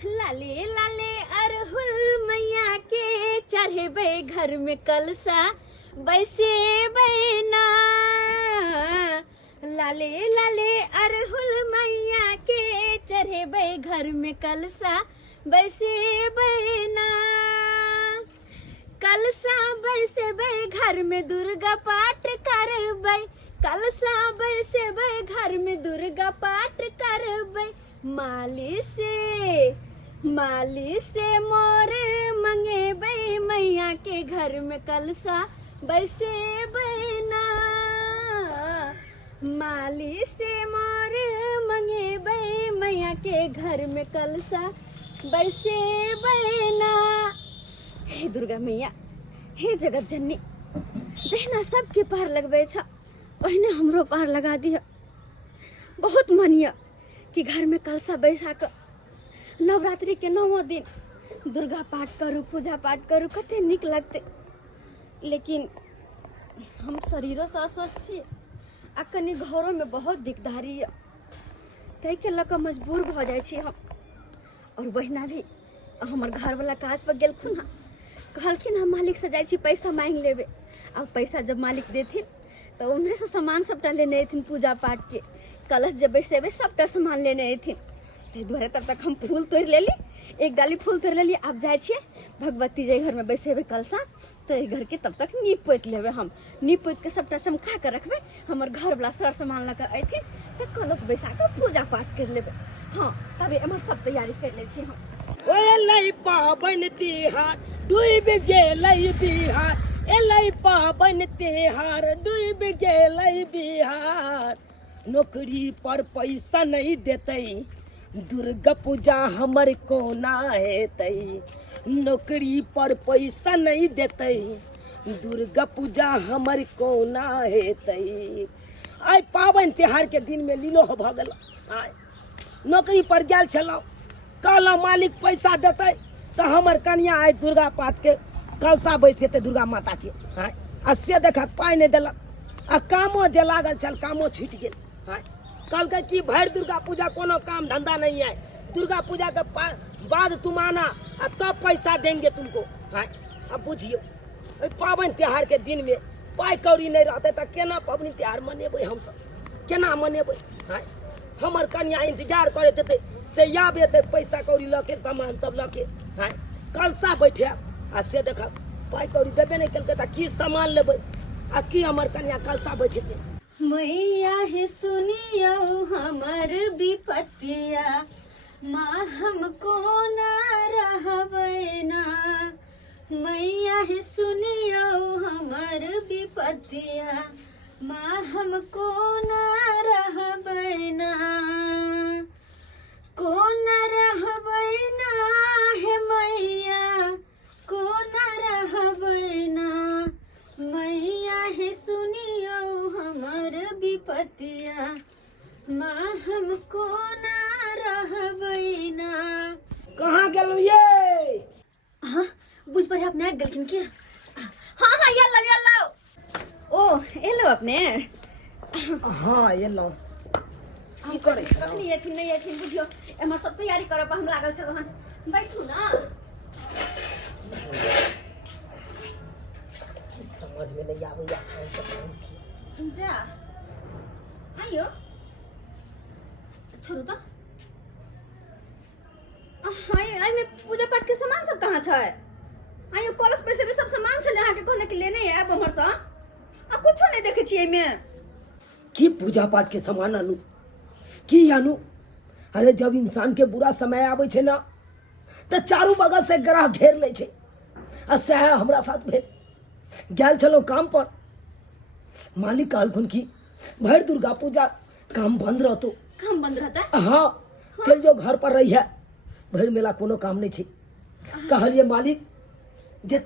लाले लाले अरहुल मैया के चढ़े घर में कलसा बैसे बैना। लाले लाले अरहुल मैया के चढ़े घर में कलसा बैसे बैना। कलसा बैसे घर में दुर्गा पाठ करबै। कलसा बैसे घर में दुर्गा पाठ करबै। माली से मोर मंगेबै मैया के घर में कलसा बैसे बैना। माली से मोर मंगेबै मैया के घर में कलसा बैसे बैना। हे दुर्गा मैया, हे जगत जननी, जहिना सबके पार लगबै छ ओहिने हमरो पार लगा दिया। बहुत मानिया कि घर में कलसा बैसा कर नवरात्रि के 9 दिन दुर्गा पाठ करूँ, पूजा पाठ करूँ, कते निक लगते। लेकिन हम शरीरों से अस्वस्थ छी आ कनी घरों में बहुत दिकदारी है, तै के लऽ कऽ मजबूर भऽ जाइ छी हम। और बहिना भी हमर घर वाला काज पर गेलखुन हँ, कहलखिन हम मालिक से जाइ छी पैसा मांग लेबे। अब पैसा जब मालिक देथिन तो उन्हें से सामान सबटा लेने अथिन, पूजा पाठ के कलश जब बैसेबे सबटा सामान लेने अथिन। ताहि दुआरे तब तक हम फूल तोड़ लेली, एक डाली फूल तोड़ लेली। अब जाइ छियै भगवती जी घर में बैसेबे कलशा, तो ई घर के तब तक नीप पोति लेबे। हम नीप पोति के सबटा चमका के रखबे। हमर घर वाला सर सामान लऽ कऽ अथिन तो कलश बैसा के पूजा पाठ कर लेबे। हाँ, तबे हमर सब तैयारी कर ले छी हम। ओए पाबन तिहार डूब गेलै बिहार, एलै पाबन तिहार डूब गेलै बिहार। नौकरी पर पैसा नहीं देतै, दुर्गा पूजा हमर कोना हेतै। नौकरी पर पैसा नहीं देतै, दुर्गा पूजा हमर कोना हेतै। आइ पाबन तिहार के दिन में लीलो भऽ गेल। आइ नौकरी पर गेल छलहुँ, कहलहुँ मालिक पैसा देतै तो हमर कन्या आइ दुर्गा पाठ के कलशा बैसेतै दुर्गा माता के। हाँ, आ से देखक पाइ नहीं देलक, आ कामो जे लागल छल कामो छूटि गेल। हाँ, कहलकै कि भरि दुर्गा पूजा कोनो काम धंधा नहीं है, दुर्गा पूजा के बाद तुम आना आ तब पैसा देंगे तुमको। हाँ, अब बुझियो पाबन त्योहार के दिन में पाइ कौड़ी नहीं रहते तो केना पबनी त्योहार मनेबै, हमसब केना मनेबै। हाँ, हमर कन्या इंतजार करैत हेतै से आब एतै पैसा कौड़ी लऽ के सामान सब लऽ के। हाँ, कलशा बैठे आ से देखक पाइ कौड़ी देबे नहीं केलकै तऽ की सामान लेबै आ की हमर कन्या कलशा बैठेतै। मैया हे सुनियो हमर विपत्तिया, माँ हमको ना रहबै ना। मैया हे सुनियो हमर विपत्तिया, माँ हमको ना रहबै ना। कोना रहबै ना हे मैया, कोना रहबै ना। मैया हे सुनियो हमर विपत्तिया, माँ हमको ना रहबै ना। कहाँ गेलौ ये? हाँ, बुझ पर अपने गेलखिन की? हाँ हाँ, येलो। ओ एलो अपने? हाँ एलौ। की करे छ? नहीं एथिन बुझियो एमर सब तैयारी करब पर हम लागल छलो हन। बैठू ना। समझ में नहीं आबैया। जा आइयो, छोड़ू तो। आई में पूजा पाठ के सामान सब कहाँ छै? आइयो कलश पे से भी सब सामान छले अहाँ के कहने के लेने है बमर सा। आ कुछो नहीं देखे छी एमे। की पूजा पाठ के सामान आनू की आनू? अरे जब इंसान के बुरा समय आबै छै ना तो चारू बगल से ग्रह घेर ले छै। आ सएह हमरा साथ भेल। गेल छलहुँ काम पर, मालिक कहलखुन कि भरि दुर्गा पूजा काम बंद रहतो। काम बंद रहता? हाँ, चल जो घर पर रही है, भरि मेला कोनो काम नहीं छै। कहलिए मालिक जे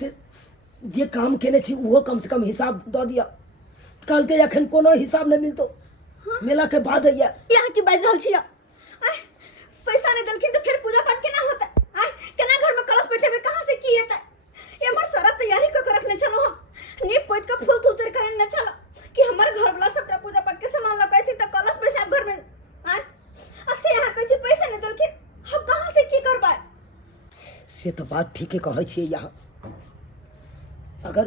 काम केने छी वो कम से कम हिसाब दऽ दिया। कहलकै अखन कोनो हिसाब नहीं मिलतो, मेला के बाद अइया। यहाँ की बाज रहल छियै? आय पैसा नहीं देलखिन तो फिर पूजा पाठ केना होतै? आय केना घर में कलश बैठेबे, कहाँ से की हेतै? एमर सारा तैयारी क के रखने छलो हम, नीप पोति के फूल तूल तोड़ के न छला कि हमर घर वाला सबटा पूजा पाठ के सामान लऽ के अइथिन त कलश बैसाब घर में। आय आ से यहाँ कहै छी पैसा नहीं देलखिन, हम कहाँ से की करबै? से तो बात ठीके कहै छियै यहाँ। अगर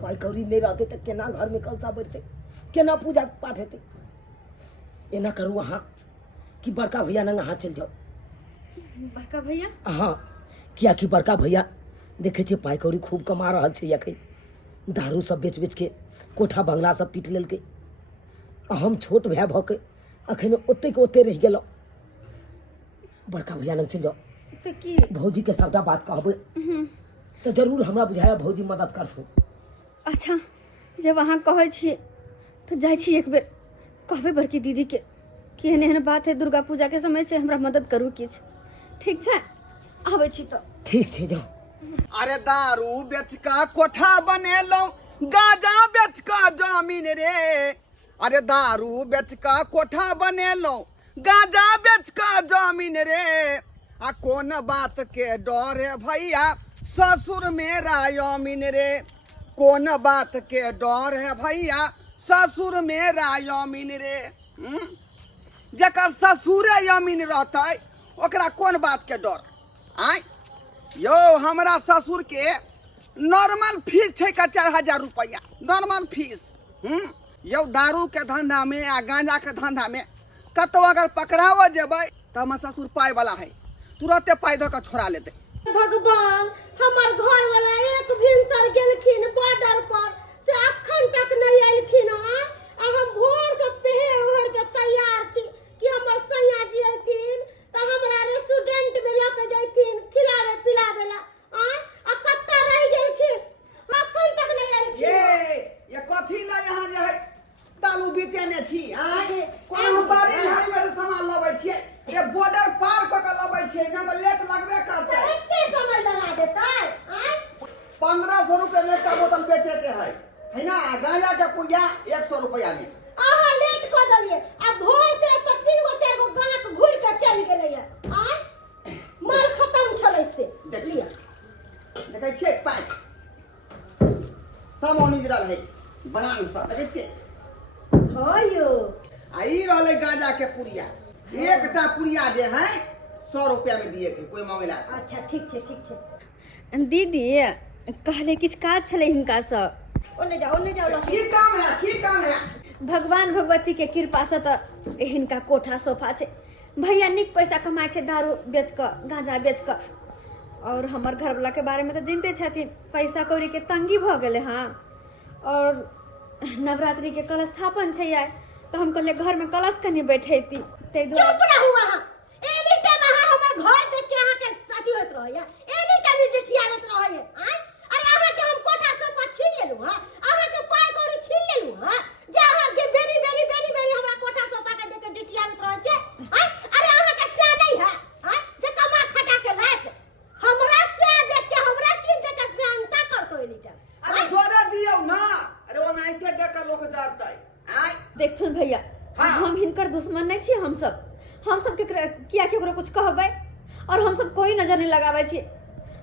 पाई कौड़ी नहीं रहते तो केना घर में कलसा बैठते, केना पूजा पाठ हेतै। एना करू अहाँ कि बड़का भैया लग अहाँ चलि जाओ। बड़का भैया? हाँ, किया कि बड़का भैया देखे छियै पाई कौड़ी खूब कमा रहल छै अखन। दारू सब बेच बेच के कोठा बंगला सब पीट लेलकै। आ हम छोट भाई भऽ के अखन ओते के ओते रहि गेलहुँ। बड़का भैया लग चलि जाओ तो की भौजी के सबटा बात कहबै तो जरूर हमरा बुझाया भौजी मदद करथुन। अच्छा, जब अहाँ कहै छियै तो जाइ छी एक बेर कहबै बड़की दीदी के कि एहन एहन बात है, दुर्गा पूजा के समय छै, हमरा मदद करू किछु। ठीक छै, आबै छी तो। ठीक छै, जाओ। अरे दारू बेच का कोठा बनेलो, गाजा बेच का जमीन रे। अरे दारू बेच का कोठा बनेलो, गाजा बेच का जमीन रे। आ कौन बात के डर है भैया, ससुर मेरा यमीन रे। कौन बात के डर है भैया, ससुर मेरा यमीन रे। जकर ससुरे यमीन रहते ओकरा कौन बात के डर। आय यो हमरा ससुर के नॉर्मल फीस छै का 4000 रुपया नॉर्मल फीस। यो दारू के धंधा में आ गांजा के धंधा में कतो अगर पकड़ाओ जेबै तो हमर ससुर पाई वाला है, तुरंते पाई दो के छोड़ा लेते। भगवान, हमर घर वाला एक भिनसर गेलखिन बॉर्डर पर से अखन तक नहीं आइलखिन। हां, हम भोर से पहर ओहर के तैयार छी कि हमर सैया जी अथिन त हमरा रेस्टोरेंट में ल के जैथिन खिलावे पिलावे ला। हां, आ कत्ता रह गेलखिन, अखन तक नहीं आइलखिन। ये कथी ला यहाँ जे है दारू बीतेने छी। आय कोनो बारी भाई में सामान लबै छियै, ये बॉर्डर पार क के लबै छियै, ना तो लेट लगबे करतै। एते समय लगा देतै। हां, 1500 रुपए में का बोतल बेचे के है ना। गांजा के पुड़िया 100 रुपया में। अहाँ लेट क देलिए, आ भोर से त 3 गो 4 गो गाहक घुर के चल गेलै। हां, माल खत्म छलै से लिया। देखै छियै पाइ सब ओनी गिरल है बनान सब देखै छियै। हाँ यो, आ ई रहलै गांजा के पुड़िया। एकटा पुड़िया जे है 100 रुपया में दिए के कोई मांगेला। अच्छा ठीक छै ठीक छै। दीदी कहले किछु काज छलै हिनका से। ओने जाओ लड़की। की काम है, की काम है। भगवान भगवती के कृपा से तो हिनका कोठा सोफा छै। भैया निक पैसा कमाए छै दारू बेच क गांजा बेच क। और हमर घरवाला के बारे में तो जानते छथिन, पैसा कौड़ी के तंगी भ गेले। हाँ, और नवरात्रि के कलश स्थापन छै आइ, तो हम कहले घर में कलश कनी बैठेती। तै दुआरे चुप रहू अहाँ। एनी टाइम अहाँ हमर घर देख के अहाँ के साथी होत रहैया, एनी टाइम डिसियावत रहैया। हां, अरे अहाँ के हम कोठा सोफा छीन लेलु। हां, अहाँ के पाई कौड़ी छीन लेलु। हां, जे अहाँ के बेरी हमरा कोठा सोफा के देख के डिसियावत रहै छै। हां, अरे अहाँ के से नहीं है। हां, जे कमा खटा के लायत हमरा से देख के हमरा चीज देख के से अंता करतो एनी टाइम। अरे जोरे दियौ ना। अरे ओनाइते देख के लोग डरतै। आय देखथुन भैया, हाँ। हम हिनकर दुश्मन नहीं छी। हम सब के किया केकरो कुछ कहबै, और हम सब कोई नजर नहीं लगाबै छी।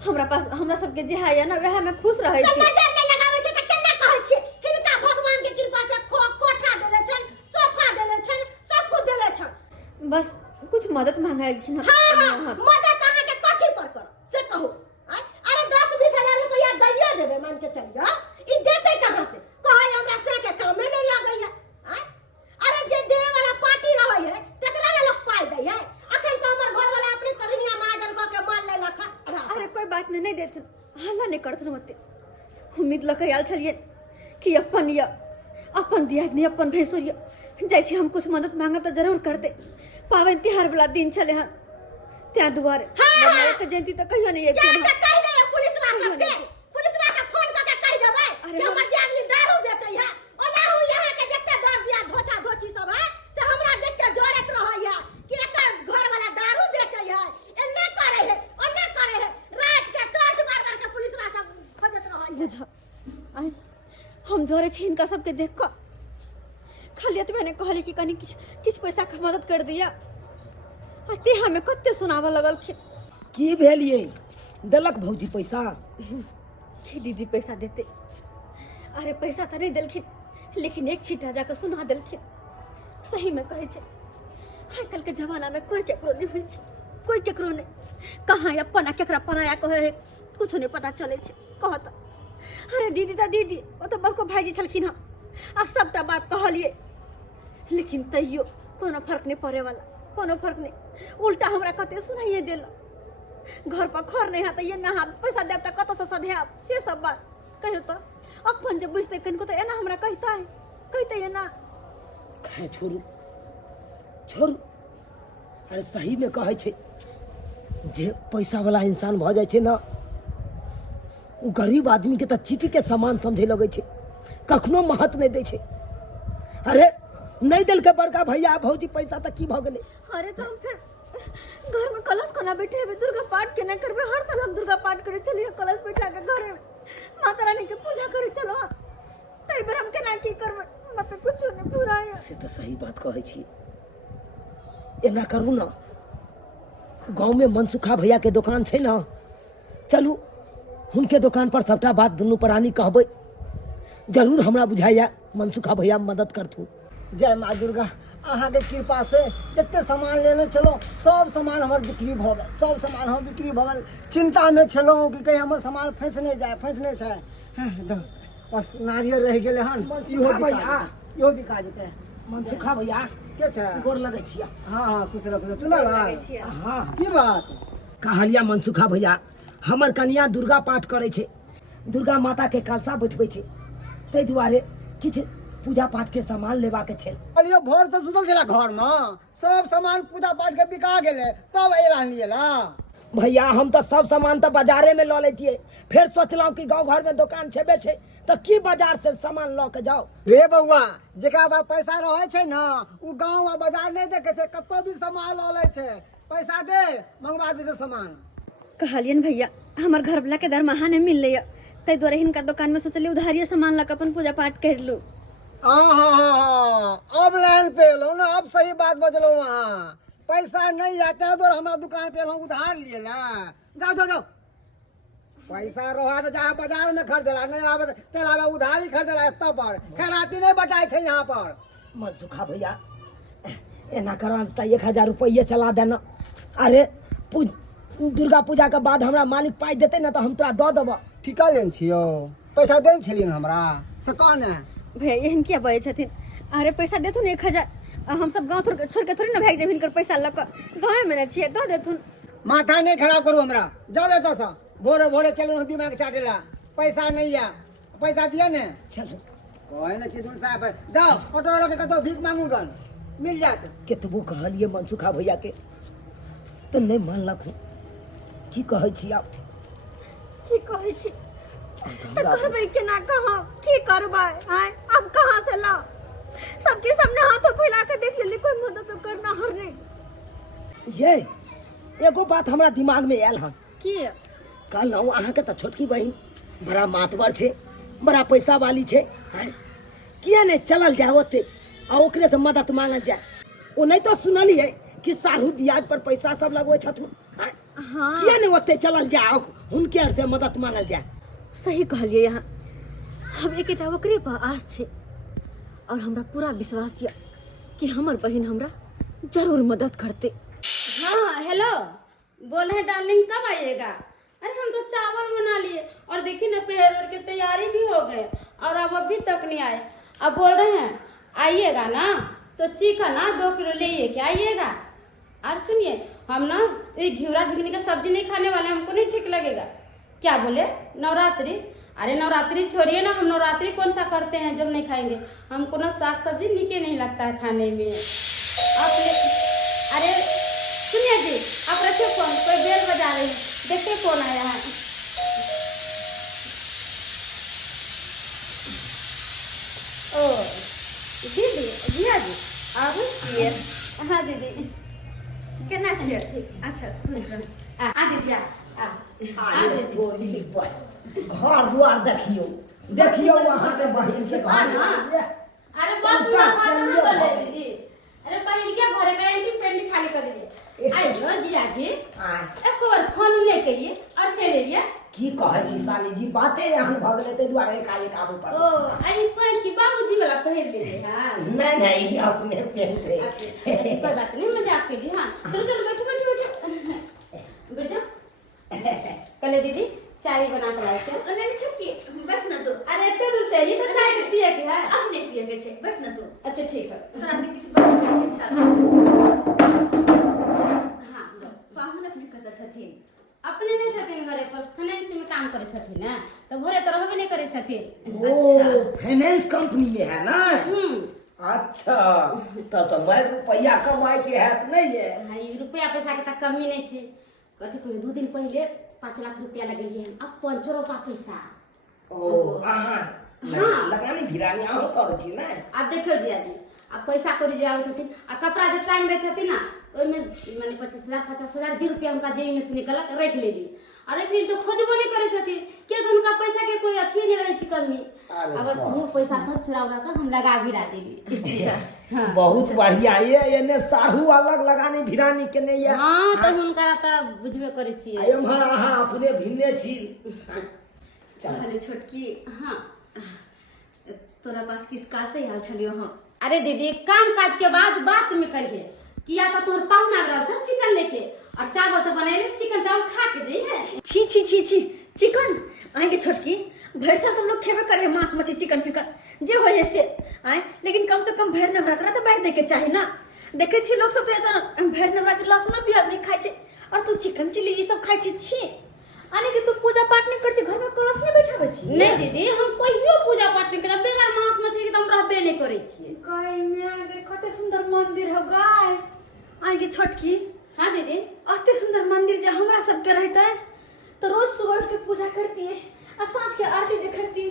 हमरा सब के जे है ना वह में खुश रहै छी। नजर नहीं लगाबै छै त केना कहै छी। हिनका भगवान के कृपा से कोठा देले छन, सोफा देले छन, सब कुछ देले छन। बस कुछ मदद मांगलखिन। हाँ, मदद अहाँ के कथी पर करो से कहू। अरे 10-20 हजार रुपया दैये देबे मान के चलियो। ई देते कहां से? कहै हमरा से के कामे नहीं लगैया। अरे जे दे वाला पार्टी रहै है तकरा ले लोग पाई दै है। अखन तो हमर घर वाला अपने करनिया महाजन क के मान ले लखा। अरे कोई बात नहीं देथुन, हल्ला नहीं करथुन मते। उम्मीद लके आयल छलिए कि अपन दियादनी अपन भैंसुरिया जाइ छी हम कुछ मदद मांगब तो जरूर करते। पावन तिहार वाला दिन छले हन त्या दुआरे। हाँ। तो जयंती तो कहियो नहीं जा आबि के कह दे पुलिसवा सबके। पुलिसवा के फोन क के कह देबै अरे कि हमर दियादनी दारू बेचै है। ओना हु यहाँ के जत्ते दर दिया धोछा धोछी सब है से हमरा देख के जरत रहैया कि एकर घर वाला दारू बेचै है, एन्ने करे है, ओन्ने करे है। रात के टॉर्च मार के पुलिसवा सब खोजत रहैया। बुझ आइ हम जोरे छी इनका सबके देख क। खाली एतबे ने कहली कि कनी किछ पैसा के मदद कर दिया। अते हमें कत्ते सुनावा लगल की भेलिए देलक भौजी पैसा। कि दीदी पैसा देते। अरे पैसा तो नहीं देलखिन, लेकिन एक छीटा जाकर सुना देलखिन। सही में कहे छे, आजकल के जमाना में कोई केकरो नहीं होई छे। कोई केकरो नहीं, कहाँ अपन आ केकरा पराया कहे कुछ नहीं पता चले छे। कहत अरे दीदी ता दीदी वो तो बड़को भाईजी छलखिन हँ आ सबटा बात कहलिए, लेकिन तैयो कोनो फर्क नहीं पड़े वाला, कोनो फर्क नहीं। उल्टा हमरा कते सुनाइए देल, घर पर खर नहीं है ये नहा पैसा देव तो कत से सधेब से सब बात कहियो तो अपन जब बुझते कनको तो एना हमरा कहता है, कहते है ना। खैर छोड़ू छोड़ू, अरे सही में कहे छे जे पैसा वाला इंसान भ जाए छे ना, उ गरीब आदमी के तो चीटी के सामान समझे लगे छे, कखनो महत्व नहीं दे छे। अरे नहीं दिल के बड़का भैया भौजी पैसा तो की भ गेले। अरे तो हम फिर घर में कलश कोना बैठे हैं, दुर्गा पाठ के नहीं करबे। हर साल हम दुर्गा पाठ करे चलिए, कलश बैठा के घर में माता रानी के पूजा करे चलो। तई पर हम केना की करबे, मतलब कुछ नहीं पूरा है। से तो सही बात कहे छी। एना करू ना, गांव में मनसुखा भैया के दुकान छे ना, चलू उनके दुकान पर सबटा बात दुनू प्राणी कहबै, जरूर हमरा बुझाइया मनसुखा भैया मदद करथू। जय माँ दुर्गा, अहाँ के कृपा से जितने सामान लेने चलो सब सामान हमार बिक्री भ गए, सब सामान हम बिक्री भ गए। चिंता में चलो कि कहीं हमर सामान फंस नहीं जाए, फंस नहीं जाए। एकदम बस नारियल रह गेले हन, इहो बिका जेते। मनसुखा भैया के छै? गोर लगै छिया। हाँ खुश रखो। तू ना हाँ की बात कहलिया मनसुखा भैया, हमर कन्या दुर्गा पाठ करे छे, दुर्गा माता के कलशा बैठबै छे, तै दुआरे किछ पूजा पाठ के सामान लेवा के छे। कहलियो भोर से सुतल छला घर में, सब सामान पूजा पाठ के बिका गेले, तब ए रहलिए ला। भैया हम तो सब सामान तो बाजारे में ल लेतिए, फिर सोचलहुँ कि गांव घर में दुकान छेबे छे तो की बाजार से सामान ल के जाओ। रे बउआ, जेकरा पास पैसा रहे छे ना, उ गांव आ बाजार नहीं देखे छे, कतो भी सामान ल ले छे। पैसा दे मंगवा दे सामान। कहलियन भैया हमर घर वाला के दरमाहा नहीं मिल रही, तई द्वारे हिनका दुकान में सोचली उधारिये सामान ला के अपन पूजा पाठ कर लू। अब लाइन पे लो ना, अब सही बात बजलो। वहाँ पैसा नहीं आते हैं तो हमारा दुकान पे उधार लिए ना। जाओ जाओ जाओ, पैसा रहा तो जा बाजार में खरीदला, नहीं आवे चला उधारी खरीदला तब पर खैराती नहीं बटाए थे यहाँ पर। मनसुखा भैया एना करा तो 1000 रुपये चला देना। अरे दुर्गा पूजा के बाद हमरा मालिक पाई देते ना तो हम तोरा दऽ देबो। ठिका लेन छियो, पैसा देन छलियन हमरा से कौन है भैया एहन किया बजे छथिन। अरे पैसा देथुन 1000, हम सब गांव छोड़ के थोड़ी ना भाग जेब हिनकर पैसा लक, गाँव में ना छिए, दऽ देथुन। माथा नहीं खराब करू हमरा, जाओ लेता सा भोरे भोरे चलो दिमाग चाटेला। पैसा नहीं है, पैसा दिया ने चलो कोई ना चिदुन साहब, जाओ ऑटो वाला के कतो भीख मांगूगन मिल जात। केतबो कहलिए मनसुखा भैया के तो नहीं मानलक। की कहै छी आप? की कहै छी करबै केना, कहाँ की करबै? आय अब कहाँ से लाओ? सबके सामने हाथों फैला के देख लेली, कोई मदद तो करना हर नहीं। ये एगो बात हमरा दिमाग में आयल हन। की कल ना अहाँ के तो छोटकी बहन बड़ा मातवर छे, बड़ा पैसा वाली छे, किया नहीं चलल जाए ओते आ ओकरे से मदद मांगल जाए। ओ नहीं तो सुनली है कि सारू ब्याज पर पैसा सब लगवे छथुन, हाँ किया नहीं ओते चलल जाए, उनके से मदद मांगल जाए। सही कहलिए। यहाँ हम एक ओकरे पर आस छे और हमरा पूरा विश्वास है कि हमर बहन हमरा जरूर मदद करते। हाँ हेलो, बोल रहे डार्लिंग कब आइएगा? अरे हम तो चावल बना लिए और देखिए ना पहर की तैयारी भी हो गए और अब अभी तक नहीं आए। अब बोल रहे हैं आइएगा ना तो चिकन ना 2 किलो ले के आइएगा। और सुनिए हम ना ये घिवरा झिगनी का सब्जी नहीं खाने वाले, हमको नहीं ठीक लगेगा। क्या बोले? नवरात्रि? अरे नवरात्रि छोड़िए ना, हम नवरात्रि कौन सा करते हैं जब नहीं खाएंगे। हमको ना साग सब्जी नीके नहीं लगता है खाने में। आप अरे सुनिए जी, आप रखिए फोन, कोई बेल बजा रही है, देखिए कौन आया है। ओ दीदी, जिया जी आप? हाँ दीदी केना छियै? ठीक। अच्छा खुश रह। आ दीदी आ दीदी। घर दुआर देखियो देखियो वहाँ के बहन के अरे बस ना बोले दीदी, अरे पहले क्या घरे का एंटी पेंटी खाली कर दीजिए। आई लो जिया जी, एक बार फोन ले के लिए और चले लिए। की कहै छी साली जी, बाते यहाँ भगले ते द्वारे एकाएक आबे पर। ओ आई पहन की बाबूजी वाला पहन लीजिए। हां नहीं अपने पहनते। कोई बात नहीं, मजाक के लिए। हां चलो चलो बैठो बैठो बैठो। कले दीदी चाय भी बना के लाई छे। नहीं छुटकी बैठ ना तू। अरे इतने दूर से ये तो चाय भी पिए के है। अब नहीं पिएंगे छे, बैठ ना तू। अच्छा ठीक है। तोरा से किसी बात करेंगे छा। हां पाहुन अपने कत छथिन। अपने नहीं छथिन घरे पर फाइनेंस में काम करे छथिन ना, तो घरे तो रहबे नहीं करे छथिन। ओ फाइनेंस कंपनी में है ना। अच्छा तो मैं रुपया कमाई के है नहीं है। भाई रुपया पैसा के तक कमी नहीं छे। कथी कोई 2 दिन पहले 5 लाख रुपया लगेलिए अब 5 रुपया पैसा। ओ आहा लगानी भिरानी आहो करे छी ना। अब देखियो जिया जी अब पैसा करी जे आवे छथिन आ कपड़ा जे कान दे छथिन ना ओइ में माने 50,000 जी रुपया उनका जेब में से निकलक रख लेली। अरे फिर तो खोजबो नहीं करे छथिन के तो उनका पैसा के कोई अथी नहीं रहे छी कमी। अब बस वो पैसा सब चुरा उड़ा के हम लगा भिरा देली। हाँ। बहुत बढ़िया ये एने साहू अलग लगानी भिरानी के नहीं है। हां तो हुनका त बुझबे करे छी। आयो हम अहाँ अपने भिन्ने छी। चल छोटकी हां तोरा पास किस का से आल छलियो हम। अरे दीदी काम काज के बाद बात में करिए किया तो तोर पाहुना रह छ चिकन लेके और चावल तो बनाए चिकन चावल खा के दे है। छी छी छी छी चिकन आएंगे छोटकी भैर से तुम लोग खेबे करे मांस मछली चिकन फिकन जे होए से आए, लेकिन कम से कम भैर नवरात्रा तो बैठ दे के चाहिए ना। देखे छी लोग सब तो भैर नवरात्रि लहसुन प्याज नहीं खाए छे और तू चिकन चिली ये सब खाए छे। छी आने के तू पूजा पाठ नहीं कर छे घर में कलश नहीं बैठाबे छी। नहीं दीदी हम कहियो पूजा पाठ नहीं करे बेगर मांस मछली के तो हम रहबे नहीं करे छी। गाय में आगे कते सुंदर मंदिर हो गाय आगे छोटकी। हां दीदी अते सुंदर मंदिर जे हमरा सब के रहता है तो रोज सुबह उठ के पूजा करती है और सांझ के आरती देखती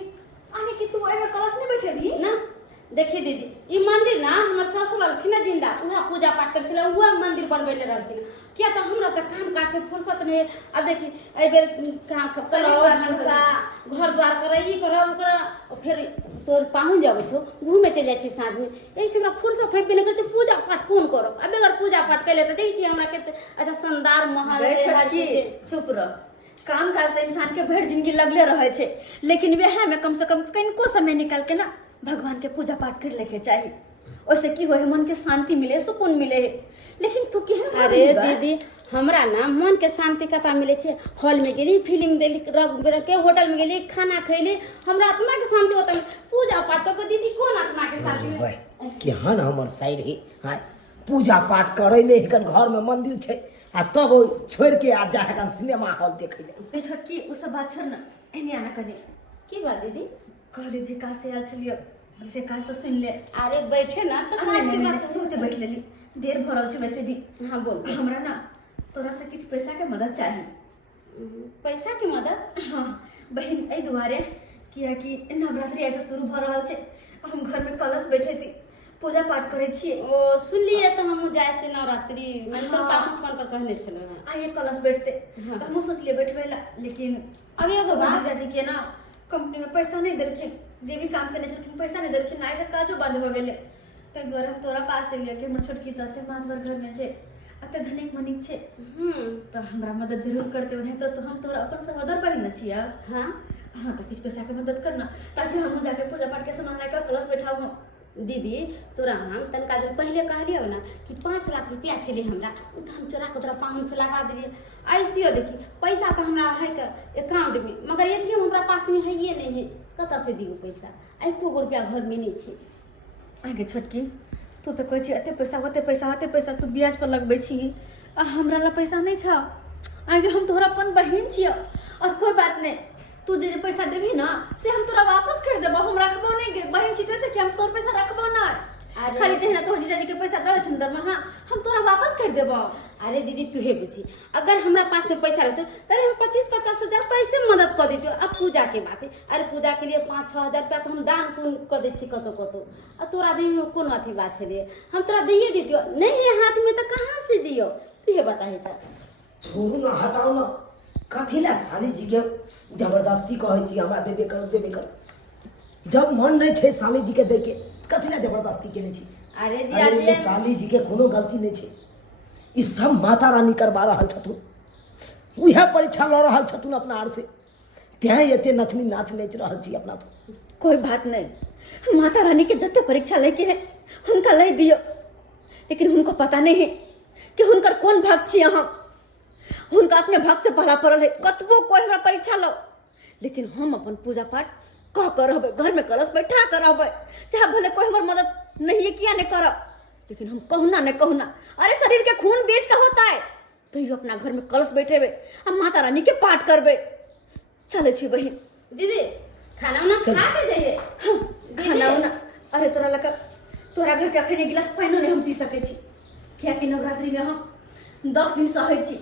आने की तू एमे कलश नहीं बैठे भी ना। देखिए दीदी ई मंदिर ना हमर ससुर रहलखिन ना जिंदा उहा पूजा पाठ कर छले उहा मंदिर बनबेले रहलखिन। किया तो हमरा त काम काज से फुर्सत में अब देखी ए बेर काम खपलो भंसा घर द्वार करे ई करे उ करे और फिर तोर पाहुन जाबे छो घूमे चले जाय छी साँझ में एही से हमरा फुर्सत होय पे नहीं करे पूजा पाठ कोन करो। अब अगर पूजा पाठ कैले त देखी छी हमरा के अच्छा शानदार महल हर चीज। चुप रह काम काज तो इंसान के भर जिंदगी लगले रहे छे, लेकिन वह में कम से कम कनको समय निकाल के ना भगवान के पूजा पाठ कर लेके चाहिए। ओसे की होय मन के शांति मिले सुकून मिले। लेकिन तू केहन अरे दीदी हमरा ना मन के शांति कता मिले छे हॉल में गेली फिल्म देली रंग बिरंग के होटल में गेली खाना खैली हमरा आत्मा के शांति होता। पूजा पाठ तो दीदी कोन आत्मा के शांति में केहन हमर साइड है। हां पूजा पाठ करे ने हिकन घर में मंदिर छे आ तब छोड़ के आ जा हकन सिनेमा हॉल देखे ले। छोटकी उ सब बात छोड़ ना एने आना करे। की बात दीदी कहले जे का से आल छलियो से काज तो सुन ले। अरे बैठे ना तो काज की बात बहुते बैठ लेली देर भरल छे वैसे भी। हां बोल हमरा ना तोरा से कुछ पैसा के मदद चाहिए। पैसा की मदद। हाँ बहन ए दुआरे किया कि नवरात्रि ऐसे शुरू भ रहल छे हम घर में कलश बैठे थी पूजा पाठ करे छिए। ओ सुन लिए तो हम जाय से नवरात्रि मैंने तो पापा फोन पर कहने छलो आइए कलश बैठते हाँ। तो हम सोच लिए बैठवेला लेकिन अरे एगो बात जीजाजी के ना कंपनी में पैसा नहीं देलखिन जे भी काम करने छलखिन पैसा नहीं देलखिन आइ से काजो बंद हो गेले तै द्वारा हम तोरा पास एलिए कि हमर छोटकी तते मातवर घर में छे अते धनिक मनिक छे। तो हमरा मदद जरूर करते हो नहीं तो हम तोरा अपन सहोदर बहिन छिया। हां हाँ तो कुछ पैसा के मदद करना ताकि हम जाके पूजा पाठ के सामान लेकर कलश बैठाओ। हम दीदी तोरा हम तनका दिन पहले कहलियो ना कि 5 लाख रुपया छले हमरा उ तो हम चोरा के तोरा पाहुन से लगा दिलिए। ऐसियो देखी पैसा तो हमरा है के अकाउंट में मगर एटीएम हमरा पास में है ये नहीं है कता से दियो पैसा एको रुपया घर में नहीं छे। आगे छोटकी तू तो कहै छी अते पैसा तू ब्याज पर लगबै छी आ हमरा ला पैसा नहीं छ। आगे हम तोरा अपन बहिन छियो और कोई बात नहीं तू जे पैसा देबी ना से हम तोरा वापस कर देबो। हम रखबो नहीं बहिन छी से कि हम तोर पैसा रखबो ना खाली जहिना तोर जीजाजी के पैसा दे देथिन दरमाहा हम तोरा वापस कर देबो। अरे दीदी तू हे बुझी अगर हमरा पास में पैसा रहते तब हम 25-50 हजार पैसे मदद कर देती। अब पूजा के बात है अरे पूजा के लिए 5-6 हजार रुपया तो हम दान पुण्य कर दे छी कतो कतो आ तोरा देवी में कौन अथी बात छे हम तोरा दिए दियो नहीं है हाथ में तो कहां से दियो तू हे बताही का। छोड़ू ना हटाओ ना कथी ला साली जी के जबरदस्ती कहै छी हमरा देबे कर जब मन नहीं छे साली जी के दे के कथी ला जबरदस्ती केने छी। अरे अरे जी साली जी के कोनो गलती नहीं छे ई सब माता रानी करबा रहल छथुन उहे परीक्षा ल रहल छथुन अपना आर से त्यहाँ एते नचनी नाच नाच रहल छी अपना सब। कोई बात नहीं माता रानी के जते परीक्षा लेके है उनका ले दियो लेकिन उनको पता नहीं है कि उनकर कौन भक्त छी हम उनका अपने भक्त से पढ़ा पड़ल है, कतबो कोई हमरा परीक्षा लो, लेकिन हम अपन पूजा पाठ कह कर रहबै, घर में कलश बैठा कर रहबै, चाहे भले कोई हमार मदद नहीं किया नहीं करब, लेकिन हम कहना नहीं कहना। अरे शरीर के खून बेच का होता है, तो अपना घर में कलश बैठेबे, हम माता रानी के पाठ करबे। चले छी बहिन। दीदी खाना उना खा के जाइए। खाना उना अरे तोरा लगा तोरा घर के अखन एक गिलास पानियो नहीं हम पी सके छी, क्या कि नवरात्रि में हम 10 दिन सहै छी,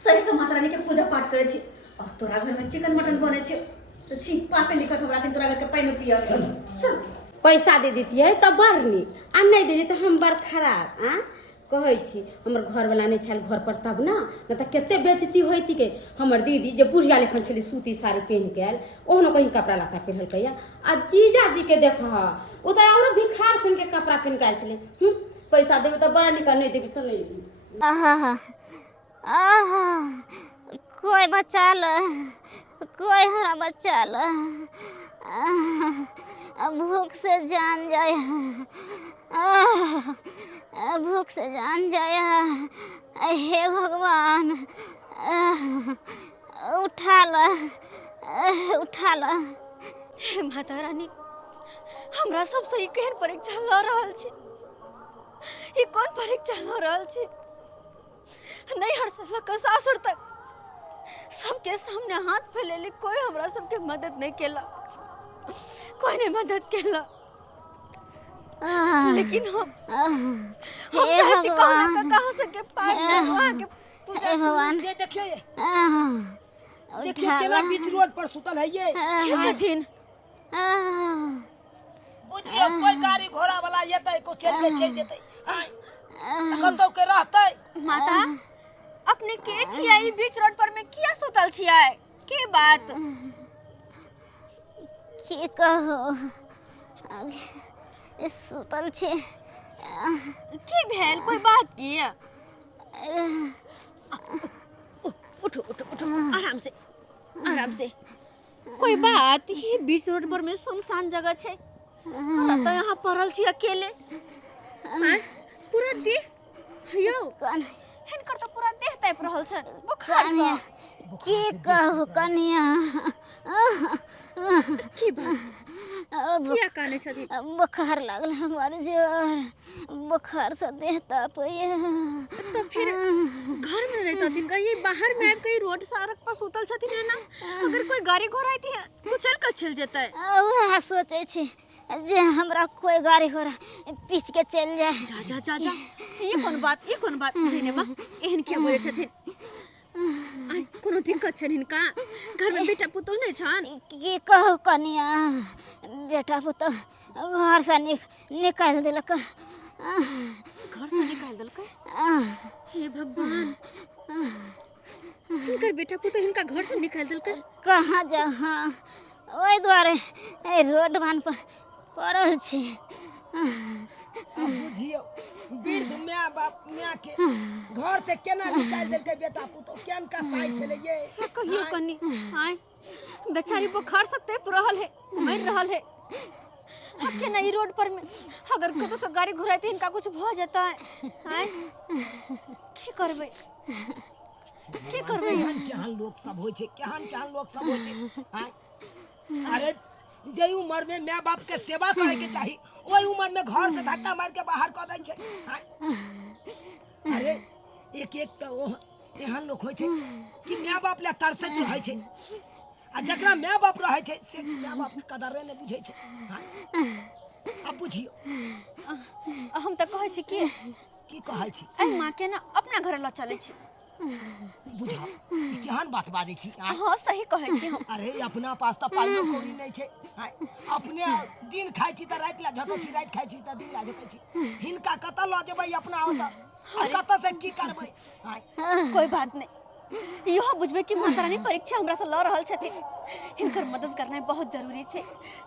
सही के माता रानी के पूजा पाठ करे छी, और तोरा घर में चिकन मटन बने छै, तो छी पापे लिखत हमरा के तोरा घर के पानी पिया। चल पैसा दे देती है तब बढ़नी, आ नहीं दे तो हम बड़ खराब कहै छी। हमर घर वाला नहीं छल घर पर तब ना, न तो केते बेइज्जती होती के। हमर दीदी जे बुढ़िया लेखन छली सूती साड़ी पहन के आयल, ओहनो कहीं कपड़ा लत्ता पहनल कैया। आ जीजा जी के देख उ तो और भिखार सुन के कपड़ा पहन के आयल छले। पैसा देबे तो बड़ा निकल, नहीं देबे तो नहीं। आहा आहा कोई बचा ल, कोई हरा बचा ल, भूख से जान जाए, भूख से जान जाए। हे भगवान उठा ल, उठा ल। हे माता रानी, हमरा सबसे ई केहन परीक्षा ल रहल छी, ई कोन परीक्षा ल रहल छी? नहीं हर साल का सासुर तक सबके सामने हाथ फैलेली, कोई हमरा सबके मदद नहीं केला, कोई ने मदद केला, लेकिन हम चाहे छी कहां से के पार वहां के पूजा भगवान। ये देखिए केला बीच रोड पर सुतल है ये छथिन। बुझिए कोई गाड़ी घोड़ा वाला येतै को चल जेतै, कतौ के रहतै। माता अपने के छिया ई बीच रोड पर में किया सुतल छिया? के बात की कहो, सुतल छी। की भेल, कोई बात की? उठो उठो उठो, आराम से आराम से। कोई बात? ये बीच रोड पर में सुनसान जगह छे, तो यहाँ पड़ल छी अकेले। पूरा देह यो हिनकर तो पूरा देह तैप रहल छै बुखार से। की कहू कनिया, की बात किया काने छथि? बुखार लागल हमार जोर, बुखार से देह तापये। तो फिर घर में रहता थी कहीं बाहर में, कहीं रोड सड़क पर सुतल छथि ना? अगर कोई गाड़ी घोड़ा आती है तो चल कर चल जाता है। वह सोचे छी जे हमरा कोई गाड़ी घोड़ा पीछ के चल जाए। जा जा जा जा, ये कौन बात, ये कौन बात? नहीं मां एहन क्या बोले छथि? आई कोनो दिक्कत छन इनका? घर में बेटा पुतौ नहीं छन? की कहू कनिया, बेटा पुतो घर से निकाल दिलक। घर से निकाल दिलक? हे भगवान, इनकर बेटा पुतो इनका घर से निकाल दिलक? कहाँ जा? हाँ ओई द्वारे रोड बान पर पड़ल छी। बुझियो वृद्ध माय बाप माय के घर से केना निकाल देलकै बेटा पुतो, केन का साई छले ये? से कहियो कनी, आय बेचारी बुखार से तप रहल है, मर रहल है। हके नहीं रोड पर में अगर कतो से गाड़ी घुराते इनका कुछ भ जाता है, आय की करबे? की करबे? केहन लोग सब होय छै, केहन लोग सब होय छै। आय अरे जे उम्र में माय बाप के सेवा करे के चाही, ओई उम्र में घर से धक्का मार के बाहर क दै छै। अरे एक एक तो एहन लोग होय छै कि माय बाप ले तरसैत रहै छै, आ जकरा माय बाप रहै छै से माय बाप के कदर नै बुझै छै। अब बुझियो हम त कहै छी की कहै छी? आई मां के ना अपना घर ल चलै छी। बुझा केहन बात बाजै छी? हां सही कहै छी हम। अरे अपना पास तो पाइयो कौड़ी नहीं छे, अपने दिन खाई छी त रात ला झकै छी, रात खाई छी त दिन ला झकै छी। हिनका कत ल जेबै अपना होता, कत से की करबै? कोई बात नहीं, इहो बुझबे कि माता रानी परीक्षा हमरा से ल रहल छथि, हिनकर मदद करना बहुत जरूरी छे।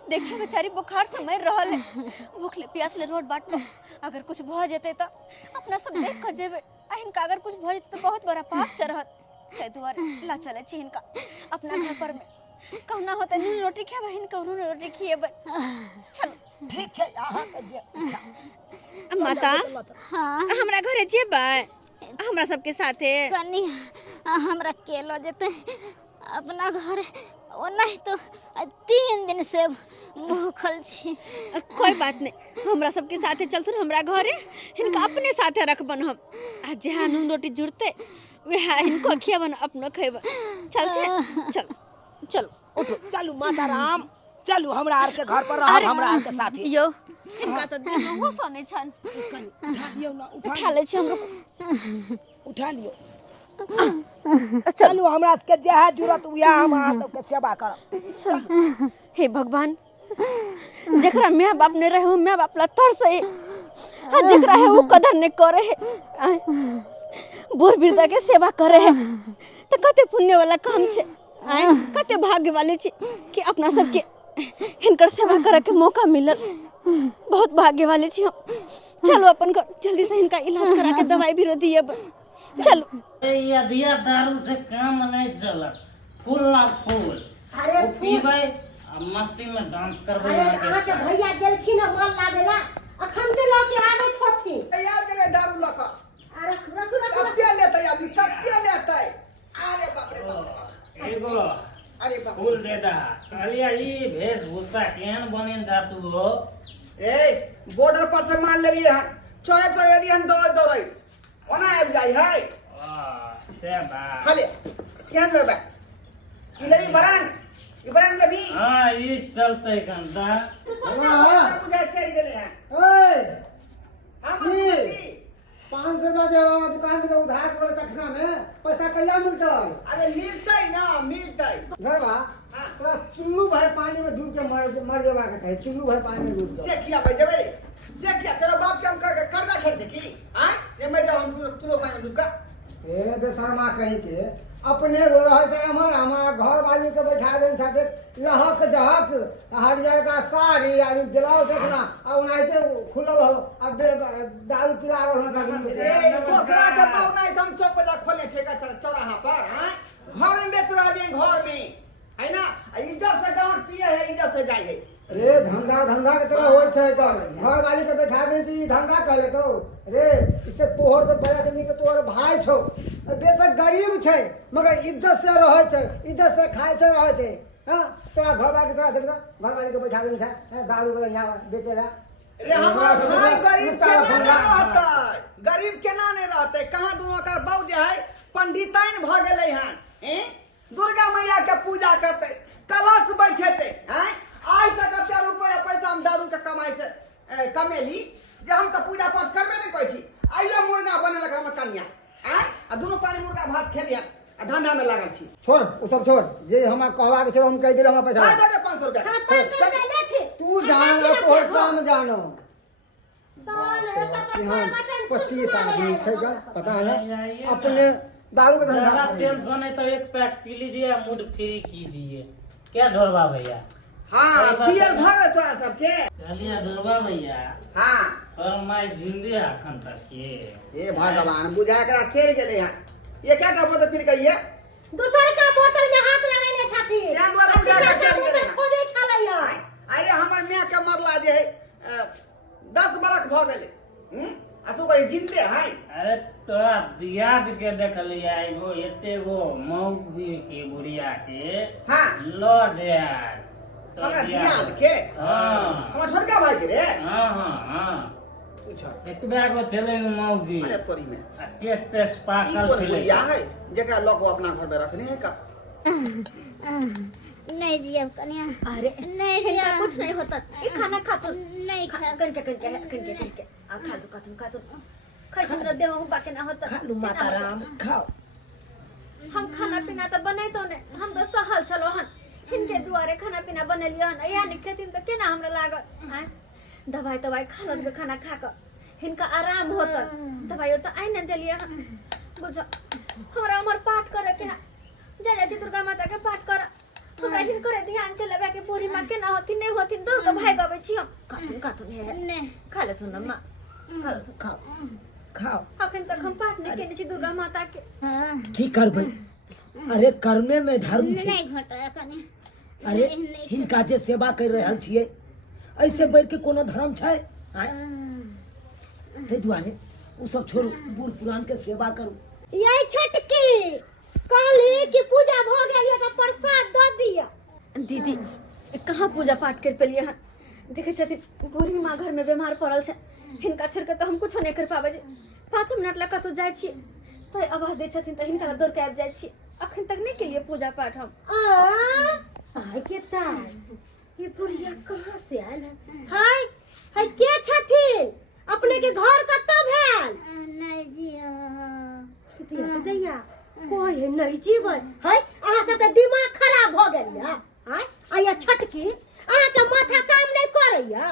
देखियो बेचारी बुखार से मर रहल है, भूखले प्यासले रोड बाट पर अगर कुछ भ जेते त अपना सब देख क जेबे, आ हिनका अगर कुछ भ जेते त बहुत बड़ा पाप चढ़त। तै दुआरे ला चले छी हिनका अपना घर पर में। कहना होता नून रोटी खेबे, हिनका नून रोटी खिएबे। चलो ठीक छे, अहाँ के जे इच्छा। माता हाँ हमरा घरे जेबै? हमरा सबके साथे। कनिया हमरा के लो जेते अपना घर, ओ नहीं तो 3 दिन से भूखल छी। कोई बात नहीं, हमरा सबके साथे चलथुन हमरा घरे, हिनका अपने साथे रखबन हम। आ जहाँ नून रोटी जुड़ते वह इनको खियाबन, अपनो खैबन। चलते चल चल उठो। चलू माता राम, चलू हमरा आर के घर पर रहब, हमरा आर के साथी। यो इनका तो दिन हो सोने छन। उठा लियो ना, उठा ले छी हमरो, उठा लियो। चलू हमरा के जहाँ जरूरत हुआ हम अहाँ सबके सेवा करब। चल। हे भगवान, जकरा माँ बाप ने रहे हो माँ बाप ला तरसे, आ जकरा है वो कदर नहीं करे है, बूढ़ वृद्धा के सेवा करे है, तो कते पुण्य वाला काम छे। कते भाग्य वाले छे कि अपना सबके हिनकर सेवा करे के मौका मिलल। बहुत भाग्य वाले छी हम। चलो अपन घर जल्दी से इनका इलाज करा के दवाई भी दिए। चलो। यदि दारू से काम नहीं चला, फूल ना फूल अरे वो पीबे आ मस्ती में डांस करबे। अरे अहाँ के भैया गेलखिन मन लागेला, अखन के लके आबै थोथी। तैयार करे दारू लका। अरे रखू रखू कत्ते लेतै अभी, कत्ते लेतै? अरे बाप रे बाप। एगो अरे बाप। फूल दे दा। कहलिया ई वेशभूषा केहन बने जातू हो? ए बॉर्डर पर से मान लेलिए हन, चोरे चोरे एलियन दौड़ दौड़ै ओना आबि जाइ है। से बा खाले केहन लेबै? ई लेबी बरन, ई बरन लेबी। हां ई चलते कंदा। बुझा चल गेले हैं। ओए हम की? 500 रुपया देवा में दुकान के उधार कर तखना में पैसा कहिया मिलतै? अरे मिलतै ना, मिलतै। घरवा तोरा चुल्लू भर पानी में डूब के मर जेबा के कहे, चुल्लू भर पानी में डूब के। से किया भाई देबे? से किया तेरा बाप के हम करना खेल छे की? हां ये मैं जाऊं तुलो पानी डूब का। ए बेशर्मा कहीं के अपने रहे से हमारा घर वाली के बैठा दे साथे लहक जहक हरियर का साड़ी आ ब्लाउज देखना आ उनाइते खुलल हो अब दारू पिला रहल का। ए दूसरा के पाव नहीं हम चौक पे खोले छे का चौराहा पर। हां घर में बेच रहलिए, घर में है ना। इज्जत से गांव पिए है, इज्जत से जाय है। रे धंधा के तरह होय छै त घर वाली के बैठा दे छी धंधा कहले तो रे इससे तोहर तो बड़ा आदमी के तोहर भाई छौ, बेशक गरीब छै मगर इज्जत से रहे छै, इज्जत से खाय छै रहे छै। हां तोरा घर वाली के तरह देखना, घर वाली के बैठा दे छै दारू के यहां बेचेला। रे हमार भाई गरीब केना नहीं रहतै? गरीब केना नहीं रहतै? कहां दोनों का बाऊ जे है पंडिताइन भ गेलै हन। दुर्गा मैया के पूजा करते, कलश बैठेते। हैं आज तक कते रुपया पैसा हम दारू के कमाई से कमेली जे हम तो पूजा पाठ करबे नहीं करै छी। आइयो मुर्गा बनेलक हम कन्या। हैं आ दोनों पानी मुर्गा भात खेलिया आ धंधा में लागल छी। छोड़ ओ सब छोड़, जे हमरा कहवा के छौ हम कह देले हमरा पैसा आ दे 500 रुपया। हां 500 रुपया ले थे। तू जान और तोहर काम जानो। तोल एक यहाँ पर पति आदमी छै का पता नहीं अपने दारू के धंधा ज्यादा करे। टेंशन है तो एक पैक पी लीजिए, मूड फ्री कीजिए। क्या ढोरबा भैया? हां पियल भर तोरा सबके। कहलिया ढोरबा भैया हां पर मैं जिंदे अखन तक के। हे भगवान बुझा के चल गेले हैं। ये क्या करबो तो फिर कहिए दूसर का बोतल में हाथ लगैले छथि। क्या द्वारा बुझा के चल गेले हैं? खोदे छलैया। अरे हमर माय के मरला जे है 10 बरख भ गेले। आ तू कहि जिंदे है? अरे तोरा दियाद के देख लिया एगो एते गो मौगी के बुढ़िया के हां लो दियाद। हमरा दियाद के। हां हमर छोटका भाई के रे। हां पूछो एतबा गो चले मौगी अरे तोरी में टेस्ट टेस्ट ई पाकल कोन चले। बुढ़िया है जेकरा लोग अपना घर में रखने है का? नहीं जियब कनिया। अरे नहीं इनका जिया कुछ नहीं होता। ये खाना खा तो नहीं खा करके आ खा तो खाई तो देव बाके ना होता। खा लू माता राम, खाओ। हम खाना पीना तो बनै तो ने, हम तो सहल चलो हन इनके दुआरे खाना पीना बनेलियो हन। या नहीं खेती तो केना हमरा लागल। हैं दवाई खालत के खाना खा के हिनका आराम होता। दवाई तो आई न देलिए हन। बुझ हमरा हमर पाठ करे के जय जय दुर्गा माता के पाठ कर। हमरा हिनकर ध्यान चलाबे के पूरी मां केना होती नहीं होती दूर के भाई गबै छी हम। कातुन है नहीं खा ले तू न मां खाओ खाओ। अखन तक हम पाठ नहीं केने छी दुर्गा माता के। हाँ की करबै? अरे कर्मे में धर्म छै। नहीं घटा कनिया। अरे हिनका जे सेवा कर रहल छियै ऐसे बढ़ के कोनो धर्म छै? आय ताहि दुआरे वो सब छोड़ू, बूढ़ पुरान के सेवा करू। यही छटकी कहली कि पूजा हो गई तो प्रसाद दे दिया। दीदी कहाँ पूजा पाठ कर पेलिए हैं? देखे छथिन बूढ़ी माँ घर में बीमार पड़ल छै, हिनका छोड़ के तो हम कुछ नहीं कर पाबे। 5 मिनट लगा तो जाए छी तो आवाज दे छथिन तो हिनका दौड़ के आबि जाए छी। अखन तक नहीं केलिए पूजा पाठ हम। हाय के ताई ये बुढ़िया कहाँ से आयल है? हाय हाय के छथिन? अपने के घर कतौ भेल? नहीं जी दिया दैया कोई है नहीं जीवन। हाय अहाँ सब के दिमाग खराब भ गेल है। हाय आया छटकी अहाँ के माथा काम नहीं करैया।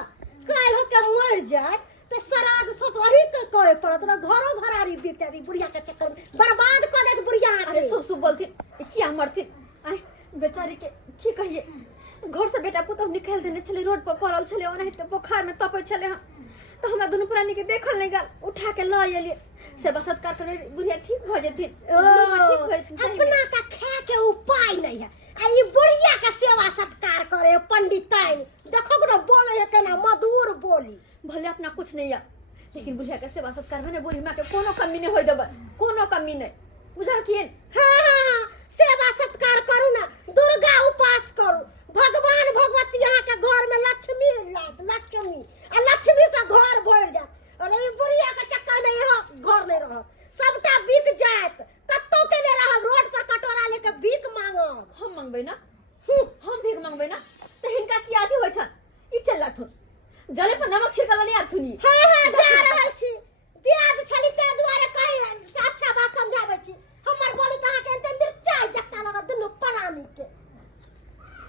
काल हो के मर जाए तो सराग ससुरी के करे पड़त ना। घरों घरारी बेचारी बुढ़िया के चक्कर में बर्बाद कर देत बुढ़िया। अरे शुभ शुभ बोलती क्या मरती आय बेचारी के की कहिए। घर से बेटा पुतहु निकाल देने चले, रोड पर पड़ल चले, ओनाहि तो पोखर में तपै चले हम तो हमरा दुनू प्राणी के देखल नहीं गल, उठा के ल एलिए। सेवा सत्कार करे बुढ़िया ठीक भ जेथिन। अपना का खाए के उपाय नहीं है। आ ई बुढ़िया के सेवा सत्कार करे पंडिताइन देखो ना बोले है केना मधुर बोली। भले अपना कुछ नहीं है लेकिन बुढ़िया के सेवा सत्कार में बूढ़ी माँ के कोनो कमी नहीं होय देबे, कोनो कमी नहीं बुझल किन। हाँ सेवा सत्कार करू ना, दुर्गा उपास करू, भगवान भगवती यहाँ के घर में लक्ष्मी लात लक्ष्मी आ लक्ष्मी से घर भर जात। और ई बुढ़िया के चक्कर में यहाँ घर नहीं रह सबटा बिक जात। कत्तो के ले रह रोड पर कटोरा लेके भीख मांगब। हम मांगबे ना, हम भीख मांगबे ना तो हिनका की आदि होय छन। ई चला थुन जले पर नमक छिड़कल नहीं आथुनी। हाँ जा रहल छी दियाद छली ते दुआरे कहि अच्छा बात समझाबै छी। हमर बोली त अहाँ के अंते मिर्चाई जत्ता लगा दुनु परानी के।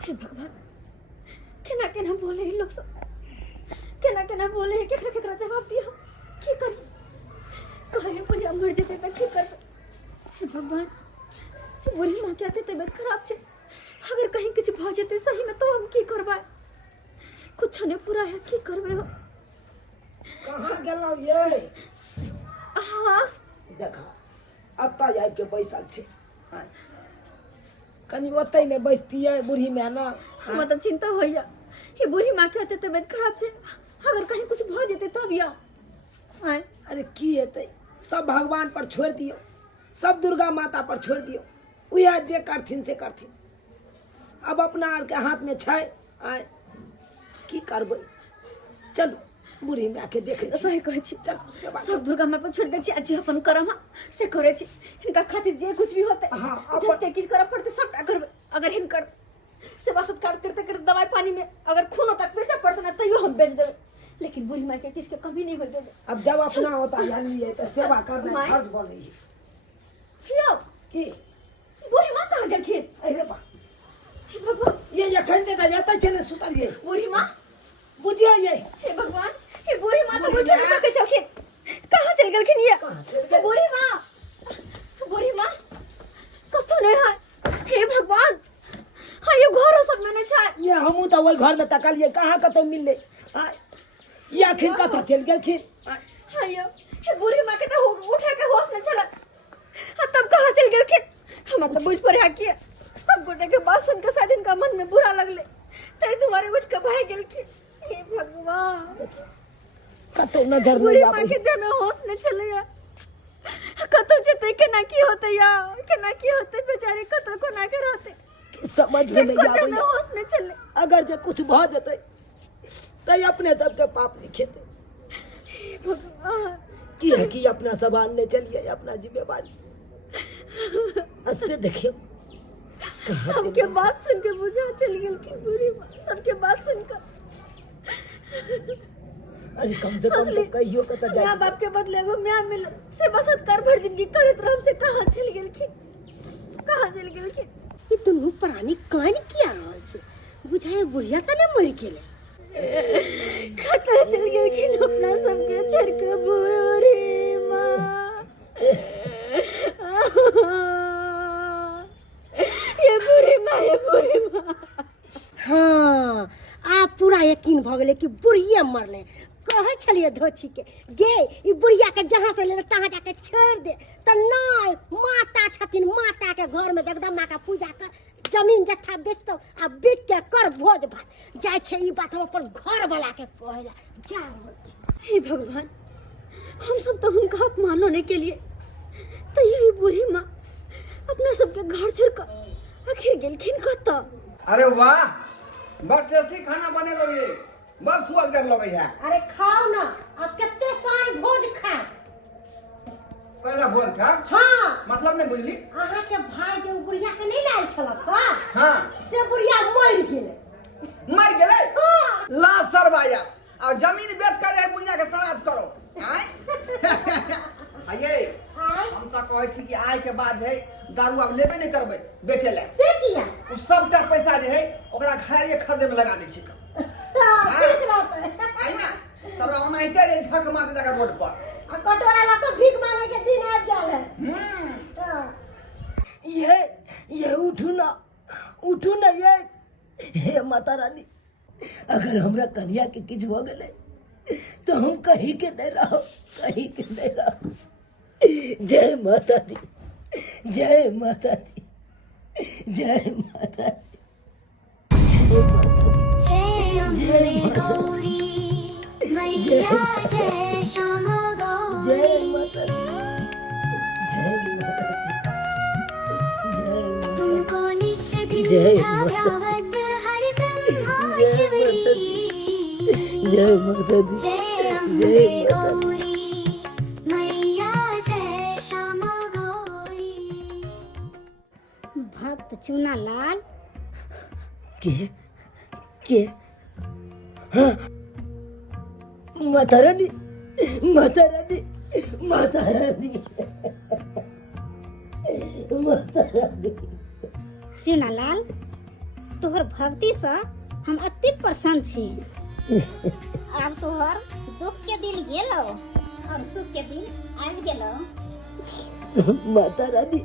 हे भगवान केना केना बोले ई लोग सब, केना केना बोले है, केकरा केकरा जवाब दिया की करी। कहे बुढ़िया मर जेते त की करबे। हे भगवान बुढ़ी माँ के आते तबियत खराब छे, अगर कहीं कुछ भ जेते सही में तो हम की करबा। कुछ नहीं पूरा है की करबे हो। कहाँ गेलौ ये? हाँ देखा अत्ता जाए के बैसल छे। हाँ। कनी ओतै ने बैसतियै बूढ़ी में ना। हम तो चिंता होइया ये बूढ़ी माँ के आते तबियत खराब छे, अगर कहीं कुछ भ जेते तब या। हाँ अरे की हेतै, सब भगवान पर छोड़ दियो, सब दुर्गा माता पर छोड़ दियो, उहे जे करथिन से करथिन। अब अपना आर के हाथ में छै। आय की करबै, चलू बूढ़ी माँ के देखे छी। सही कहै छी, चलू सेवा सब दुर्गा माँ पर छोड़ दे छी। आज अपन करम से करे छी, इनका खातिर जे कुछ भी होते हाँ, जते किछ करब पड़ते सबटा करबे। अगर हिनकर सेवा सत्कार करते करते दवाई पानी में अगर खूनो तक बेचा पड़ते ना तैयो हम बेच देबे, लेकिन बूढ़ी माँ के किस के कमी नहीं होय देबे। अब जब अपना होता यानी ये तो सेवा करना माय। फर्ज बन रही है। हियो की बूढ़ी माँ कहाँ गेलखिन? अरे बा हे भगवान ये जखन ते जाता चले सुतलिए बूढ़ी माँ, बुझियो ये। हे भगवान ये बूढ़ी माँ तो बैठे नहीं सके चलखिन, कहाँ चल गेलखिन ये? गेल? बूढ़ी माँ कतो नहीं है। हे भगवान हाँ ये घरों सब में नहीं छाए। ये हमू तो वही घर में तकलिए कहाँ कतो मिलले। हाँ, ये आखिर कतो चल गेलखिन। हाँ, हाँ ये बूढ़ी माँ के तो उठा के होश में चला, हाँ तब कहाँ चल गेलखिन? हम तो बुझ पर किए सब गोटे के बात सुन के शायद इनका मन में बुरा लगले तई तुम्हारे उठ के भाग गेलखिन। हे भगवान कतो नजर बूढ़ी नहीं माँ आवे। के देह में होश नहीं चले या, कतो जते केना की होते या केना की होते बेचारे कतो को ना के रहते समझ में नहीं कतो आवे। में होश नहीं चले। अगर जे कुछ भ जते तो अपने सबके पाप लिखेते। हे भगवान की है कि अपना संभालने चलिए अपना जिम्मेवारी। अससे देखियो कहाँ चल सबके बात सुन के बुझा चल गेलखिन बूढ़ी माँ, सबके बात सुनकर। अरे कम से कम तो कहियो के तो माँ बाप के बदले एगो म्याँ मिल सेवा सत्कार भर जिंदगी करत रहब से कहाँ चल गेलखिन, कहाँ चल गेलखिन? ई दुनु प्राणी कान किया रहल छै? बुझाए बुढ़िया त ने मर गेले। कतऽ चल गेलखिन अपना सबके छोड़ के बूढ़ी माँ? ये बूढ़ी माँ हाँ आप पूरा यकीन भ गेले कि बुढ़िया मरले। कहे छलिए धोची के गे ई बुढ़िया के जहाँ से ले तहाँ जाके छोड़ दे त नहीं। माता छथिन, माता के घर में जगदम्बा का पूजा कर, जमीन जत्था बेचतो आ बिक के कर भोज भात जाय छै। ई बात हम अपन घर वाला के कहला जा रहल छी। हे भगवान हम सब तो उनका अपमान होने के लिए तो यही बुरी माँ अपना सबके घर छोड़ कर आखिर गेलखिन कत्ता। अरे वाह, बस टेस्टी खाना बने लोगे, बस स्वाद कर लोगे है। अरे खाओ ना, अब कितने सारी भोज खाए। कैला बोल था? हाँ, मतलब नहीं बुझली? अहाँ के भाई जो बुढ़िया के नहीं लायल छलक हाँ, से बुढ़िया मर गेले। हाँ। ला सरवाया और जमीन बेच कर जाए बुढ़िया के श्राद्ध करो। आये हम तो कहै छी कि आय के बाद है दारू अब लेबे नहीं करबे बेचे ले। से किया? उ सबटा पैसा जे है ओकरा घरे खरीदे में लगा दै छी। ठीक बात है। आई ना तोरा ओनाइते जे झक मार दे रोड पर। आ कटोरा ला के भीख मांगे के दिन आ गेल है। ये उठू ना ये। हे माता रानी, अगर हमरा कन्या के किछ हो गेले तो हम कहीं के नहीं रहो, कहीं के नहीं रहो। जय माता दी, जय माता दी, जय माता दी, जय माता दी, जय माता दी, जय माता दी, जय माता दी, जय माता दी, जय माता दी, जय माता दी, जय माता दी। भक्त चूना लाल के हाँ, माता रानी, माता रानी, माता रानी, माता रानी। चूना लाल, तोहर भक्ति से हम अति प्रसन्न छी। अब तोहर दुख के दिन गेलो और सुख के दिन आबि गेलो। माता रानी,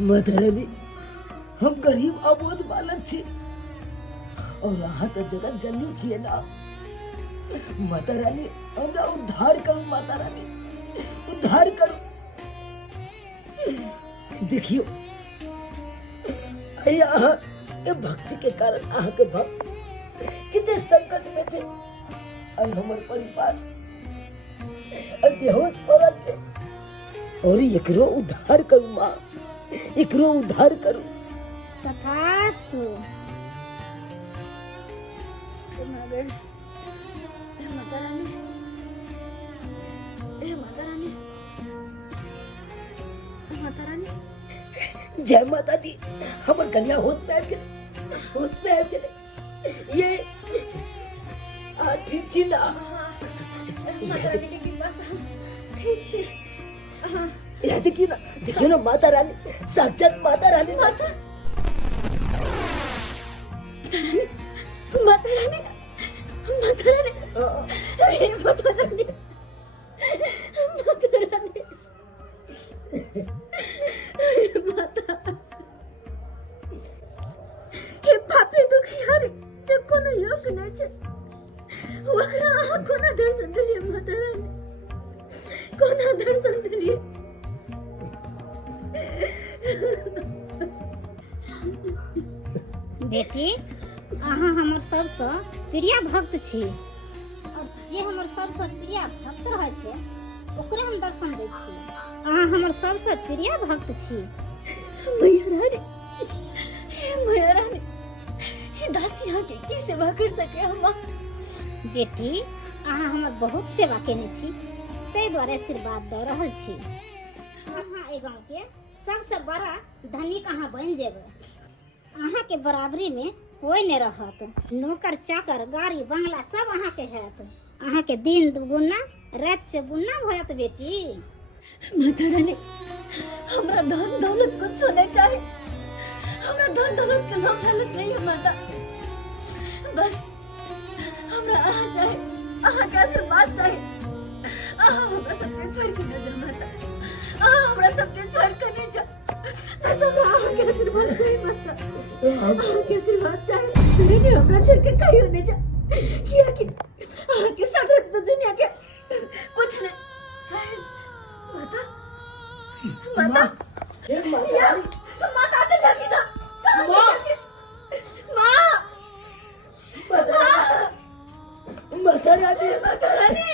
माता रानी, हम गरीब अबोध बालक छी और अहाँ तो जगत जननी छिए ना। माता रानी, हमरा उद्धार करू, माता रानी, उद्धार करू। देखियो अहाँ के भक्ति के कारण अहाँ के भक्त कितने संकट में छे और हमर परिवार बेहोश पड़ल छे और एकरो उद्धार करू माँ, एकरो उद्धार करू। तथास्तु। माता रानी, माता रानी, माता रानी, जय माता दी, हमर कन्या होश में आबि गेलै, होश में आबि गेलै। ये ठीक छी ना? माता रानी के कृपा से ठीक छी। यहाँ देखियो ना माता रानी, साक्षात माता रानी। माता माता रानी, माता रानी, माता रानी, माता रानी, माता, हे पापी दुखियारी जो कोनो योग न छे वकरा अहाँ कोना दर्शन दिलिए माता रानी, कोना दर्शन दिलिए। बेटी, अहाँ हमर सबसँ प्रिय भक्त छी और जे हमर सबसँ प्रिय भक्त रहै छै ओकरे हम दर्शन दै छी। अहाँ हमर सबसँ प्रिय भक्त छी। मैया रानी, हे मैया रानी, हे दासिया के की सेवा कर सके हम? बेटी, अहाँ हमर बहुत सेवा केने छी, ताहि दुआरे आशीर्वाद दऽ रहल छी। अहाँ एहि गाँव के सबसँ बड़ा धनिक अहाँ बनि जेबै। अहाँ के बराबरी में कोई नहीं रहत। नौकर चाकर गाड़ी बंगला सब अहाँ के हैत। अहाँ के दिन दुगुना रात चौगुना होयत बेटी। माता रानी, हमरा धन दौलत कुछ नहीं चाहे, हमरा धन दौलत के लोभ लालच नहीं है माता। बस हमरा अहाँ चाहे, अहाँ के आशीर्वाद चाहे। अहाँ हमरा सबके छोड़ के न जा माता, अहाँ हमरा सबके छोड़ के नहीं जा। सब अहाँ के आशीर्वाद चाहे माता, अहाँ के आशीर्वाद चाहे। नहीं हमरा छोड़ के कहियो नहीं जा, किया कि अहाँ के साथ रहते तो दुनिया के कुछ नहीं चाहे माता। माता, माता आते जाके ना, माँ, माता रानी, माता रानी,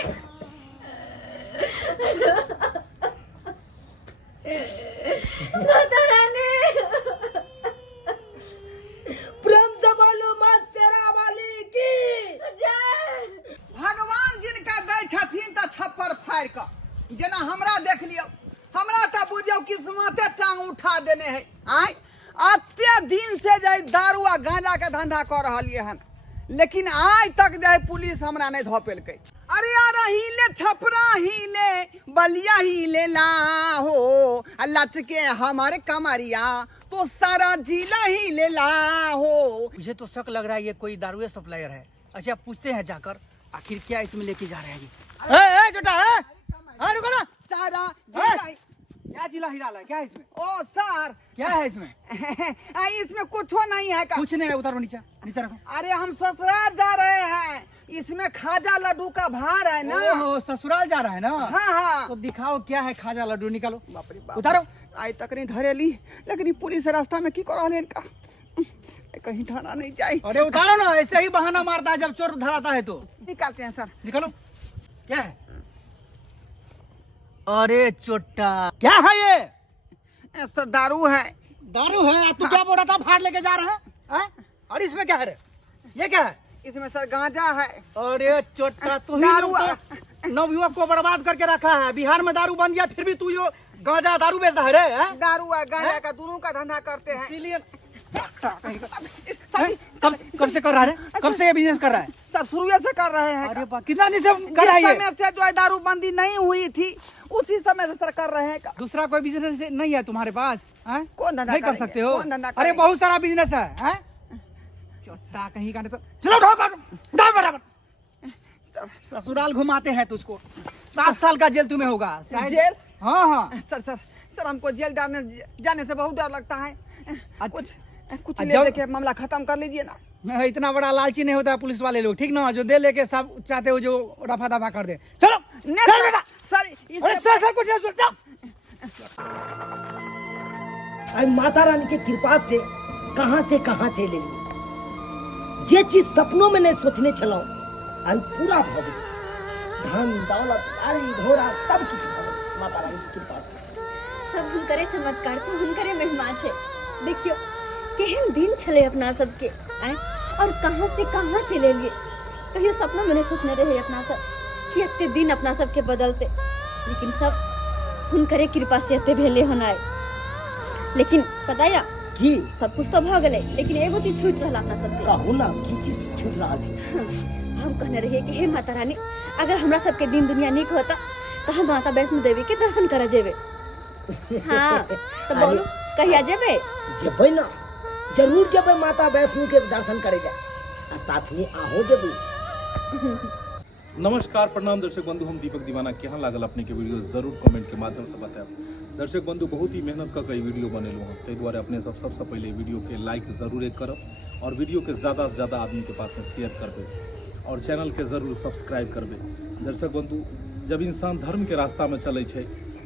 आय अत्ते दिन से जाय दारू आ गांजा के धंधा कर रहलिए हन, लेकिन आज तक जाय पुलिस हमरा नहीं धोपेलकै। अरे यार हिले छपरा हिले बलिया हिले ला हो, लचके हमारे कमरिया तो सारा जिला हिले ला हो। मुझे तो शक लग रहा है ये कोई दारुए सप्लायर है। अच्छा पूछते हैं जाकर आखिर क्या इसमें लेके जा रहे हैं ये। छोटा है रुको ना, सारा जिला क्या जिला हिला है क्या इसमें? ओ सर क्या है इसमें? इसमें कुछ नहीं है का? कुछ नहीं है, उतारो नीचे नीचे रखो। अरे हम ससुराल जा रहे हैं, इसमें खाजा लड्डू का भार है ना। ओहो ससुराल जा रहा है ना। हाँ हाँ तो दिखाओ क्या है खाजा लड्डू, निकालो बाप रे बाप। उतारो। आज तक नहीं धरेली, लेकिन पुलिस रास्ता में की करा इनका, कहीं धरा नहीं जाए। अरे उतारो ना, ऐसे ही बहाना मारता है जब चोर धराता है तो। निकालते हैं सर। निकालो क्या है? अरे चोट्टा क्या है ये? सर दारू है। दारू है? तू क्या बोल रहा था भाड़ लेके जा रहा है? और इसमें क्या है रे? ये क्या है? इसमें सर गांजा है। अरे चोट्टा तू ही दारू नवयुवक को बर्बाद करके रखा है। बिहार में दारू बन गया फिर भी तू यो गांजा दारू बेचता है रे? दारू है गांजा का दोनों का धंधा करते हैं। इसीलिए कब से कर रहा है? कब से ये बिजनेस कर रहा है? सर शुरू से कर रहे हैं। अरे कितना दिन से कर रहा है ये? समय से जो है दारू बंदी नहीं हुई थी उसी समय से सर कर रहे हैं। दूसरा कोई बिजनेस नहीं है तुम्हारे पास? कौन धंधा नहीं कर सकते हो? कौन धंधा अरे बहुत सारा बिजनेस है। चोट्टा कहीं का नहीं तो चलो उठाओ बराबर। ससुराल घुमाते हैं तुझको, 7 साल का जेल तुम्हें होगा। जेल? हाँ सर हमको जेल जाने से बहुत डर लगता है। कुछ ले जब- लेके मामला खत्म कर लीजिए ना। इतना बड़ा लालची नहीं होता है पुलिस वाले लोग, ठीक ना? जो दे लेके सब चाहते हो जो रफा दफा कर दे। चलो चल बेटा। सर अरे सर कुछ नहीं सोचा। आई माता रानी के कृपा से कहाँ चले ली। जे चीज सपनों में नहीं सोचने चलो आई पूरा भ गई। धन दौलत गाड़ी घोड़ा सब कुछ भ गई माता रानी की कृपा से। सब हुनकरे चमत्कार छे, हुनकरे महिमा छे। देखियो केहन दिन छले अपना सबके आए, और कहाँ से कहाँ चले लिए। कहियो सपना में नहीं सोचने रहे अपना सब कि एते दिन अपना सबके बदलते, लेकिन सब हुनकरे कृपा से एते भेले होनाय। लेकिन पता या की सब कुछ तो भ गेले, लेकिन एगो चीज छूट रहला अपना सबसे। कहू ना की चीज छूट रहा थी। हम कहने रहे कि हे माता रानी, अगर हमरा सबके दिन दुनिया निक होता तो हम माता वैष्णो देवी के दर्शन करे जेबे। हाँ तो बोलो कहिया जेबे? जेबे ना, जरूर जेबे माता वैष्णो के दर्शन करेगा, आ साथ में आहो जेबे। नमस्कार प्रणाम दर्शक बंधु, हम दीपक दीवाना केहन लागल अपने के वीडियो जरूर कमेंट के माध्यम से बताएब। दर्शक बंधु बहुत ही मेहनत कर वीडियो बनेलू हम, ताहि दुआरे अपने सबसे पहले वीडियो के लाइक जरूर करब और वीडियो के ज़्यादा से ज़्यादा आदमी के पास में शेयर करबे और चैनल के जरूर सब्सक्राइब करबे। दर्शक बंधु जब इंसान धर्म के रास्ता में चले छै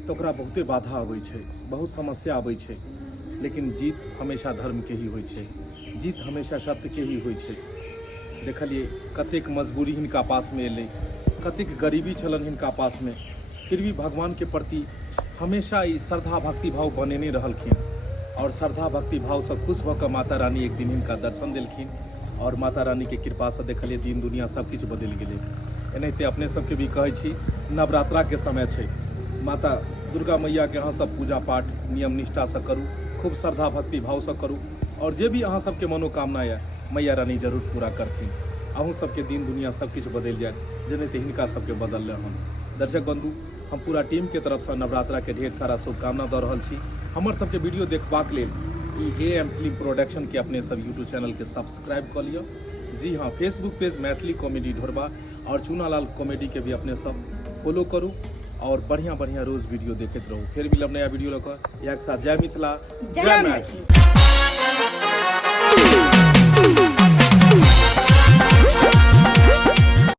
तो ओकरा बहुते बाधा आबै छै, बहुत समस्या आबै छै, लेकिन जीत हमेशा धर्म के ही होइ छै, जीत हमेशा सत्य के ही होइ छै। देखलिए कतेक मजबूरी हिनका पास में एलै, कतेक गरीबी छलन हिनका पास में, फिर भी भगवान के प्रति हमेशा ई श्रद्धा भक्ति भाव बनेने रहलखिन और श्रद्धा भक्ति भाव से खुश भऽ कऽ माता रानी एक दिन हिनका दर्शन देलखिन और माता रानी के कृपा से देखलिए दिन दुनिया सब किछु बदलि गेलै। एनाहिते अपने सबके भी कहै छी नवरात्रा के समय छै, माता दुर्गा मैया के अहाँ सब पूजा पाठ नियम निष्ठा से करू, खूब श्रद्धा भक्ति भाव से करू और जे भी अहाँ सबके मनोकामना है मैया रानी जरूर पूरा करथिन। अहूँ सबके दिन दुनिया सब किछु बदलि जायत जेनाहिते हिनका सबके बदलले हन। दर्शक बंधु हम पूरा टीम के तरफ से नवरात्रा के ढेर सारा शुभकामना दऽ रहल छी। हमर सबके वीडियो देखबाक लेल ई AM फिल्म प्रोडक्शन के अपने सब यूट्यूब चैनल के सब्सक्राइब कऽ लिअ। जी हाँ, फेसबुक पेज मैथिली कॉमेडी ढोरबा और चूनालाल कॉमेडी के भी अपने सब फॉलो करू और बढ़िया बढ़िया रोज वीडियो देखते रहू। फिर मिलब नया वीडियो लऽ कऽ। एक साथ जय मिथिला, जय मैथिली।